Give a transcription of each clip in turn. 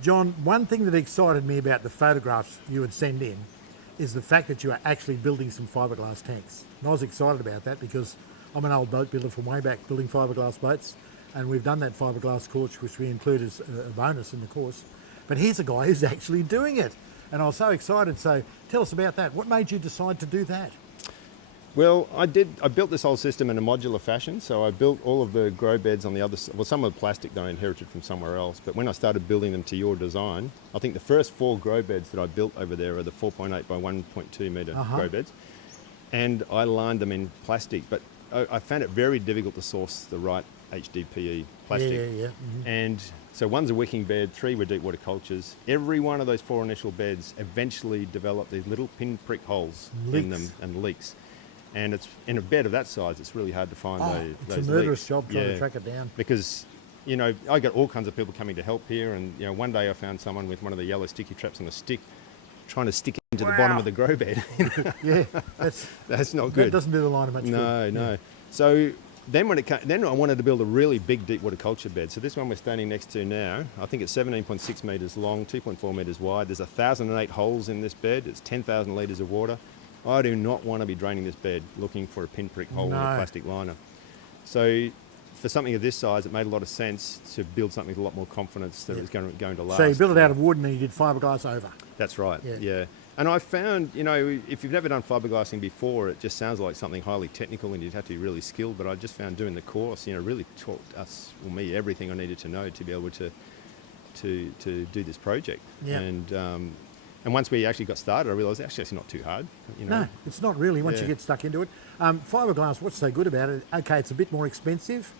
John, one thing that excited me about the photographs you would send in is the fact that you are actually building some fiberglass tanks. And I was excited about that because I'm an old boat builder from way back, building fiberglass boats, and we've done that fiberglass course, which we include as a bonus in the course. But here's a guy who's actually doing it, and I was so excited. So tell us about that. What made you decide to do that? Well, I built this whole system in a modular fashion. So I built all of the grow beds on the other side. Well, some of the plastic that I inherited from somewhere else. But when I started building them to your design, I think the first 4 grow beds that I built over there are the 4.8 by 1.2 metre grow beds. And I lined them in plastic. But I found it very difficult to source the right HDPE plastic. And so one's a wicking bed, 3 were deep water cultures. Every one of those 4 initial beds eventually developed these little pinprick holes in them and leaks. And it's in a bed of that size, it's really hard to find those leaks. It's a murderous job trying to track it down. Because, you know, I got all kinds of people coming to help here, and you know, one day I found someone with one of the yellow sticky traps on a stick trying to stick it into the bottom of the grow bed. That's not good. That doesn't do the line much good. No. So then then I wanted to build a really big deep water culture bed. So this one we're standing next to now, I think it's 17.6 metres long, 2.4 metres wide. There's 1,008 holes in this bed. It's 10,000 litres of water. I do not want to be draining this bed looking for a pinprick hole in a plastic liner. So for something of this size, it made a lot of sense to build something with a lot more confidence that it was going to last. So you built it out of wood and then you did fiberglass over. That's right, yeah. And I found, you know, if you've never done fiberglassing before, it just sounds like something highly technical and you'd have to be really skilled. But I just found doing the course, you know, really taught me everything I needed to know to be able to do this project. And once we actually got started, I realised actually it's not too hard. You know? No, it's not really once you get stuck into it. Fiberglass, what's so good about it? Okay, it's a bit more expensive,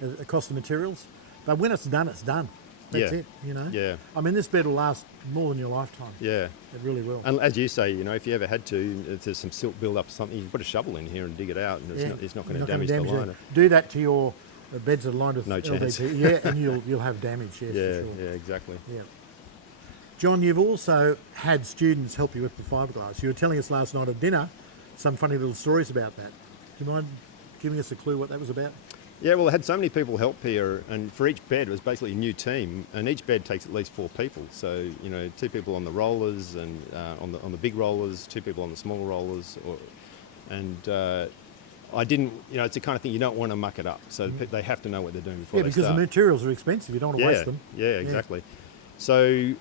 the cost of materials, but when it's done, it's done. That's it, you know? Yeah. I mean, this bed will last more than your lifetime. Yeah. It really will. And as you say, you know, if you ever had to, if there's some silt build up or something, you can put a shovel in here and dig it out, and it's not going to damage the liner. Do that to your beds that are lined with no chance. LDPE, and you'll have damage, for sure. Yeah, exactly. Yeah. John, you've also had students help you with the fiberglass. You were telling us last night at dinner some funny little stories about that. Do you mind giving us a clue what that was about? Yeah, well, I had so many people help here, and for each bed it was basically a new team, and each bed takes at least 4 people. So, you know, 2 people on the rollers and on the big rollers, 2 people on the small rollers, I didn't, you know, it's the kind of thing you don't want to muck it up. So they have to know what they're doing before they start. Yeah, because the materials are expensive. You don't want to waste them. Yeah, exactly. So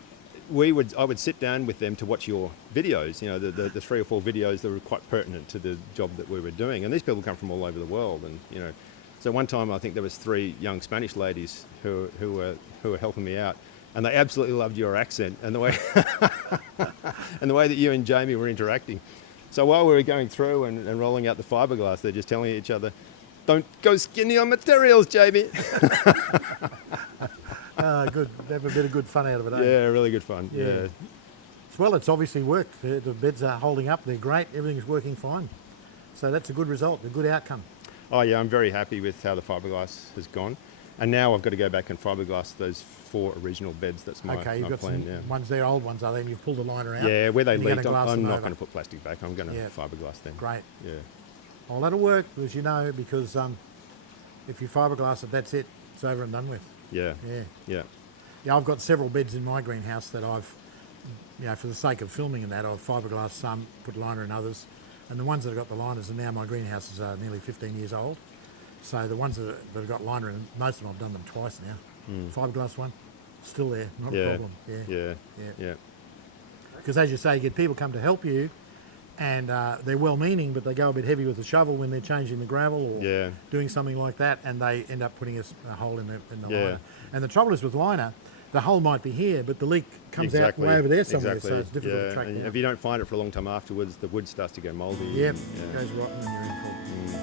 I would sit down with them to watch your videos, you know, the 3 or 4 videos that were quite pertinent to the job that we were doing. And these people come from all over the world, and, you know, so one time I think there was 3 young Spanish ladies who were helping me out, and they absolutely loved your accent and the way and the way that you and Jamie were interacting. So while we were going through and rolling out the fiberglass, they're just telling each other, "Don't go skinny on materials, Jamie." Good. They have a bit of good fun out of it, Yeah, really good fun. Yeah. Well, it's obviously worked. The beds are holding up. They're great. Everything's working fine. So that's a good result, a good outcome. Oh yeah, I'm very happy with how the fiberglass has gone. And now I've got to go back and fiberglass those 4 original beds. That's my Okay, you've got plan, some ones there, old ones, are they? And you've pulled the liner out? Yeah, where they leaked, I'm not over. going to put plastic back. I'm going to fiberglass them. Great. Yeah. Well, that'll work, as you know, because if you fiberglass it, that's it. It's over and done with. Yeah. Yeah, I've got several beds in my greenhouse that I've, you know, for the sake of filming and that, I've fiberglassed some, put liner in others. And the ones that have got the liners, and now my greenhouses are nearly 15 years old. So the ones that have got liner in, most of them I've done them twice now. Fiberglass one, still there, not a problem. Yeah. Because as you say, you get people come to help you, and they're well-meaning, but they go a bit heavy with the shovel when they're changing the gravel or doing something like that, and they end up putting a hole in the liner. And the trouble is with liner, the hole might be here, but the leak comes out way over there somewhere, so it's difficult to track down. If you don't find it for a long time afterwards, the wood starts to go mouldy. It goes rotten and you're in trouble.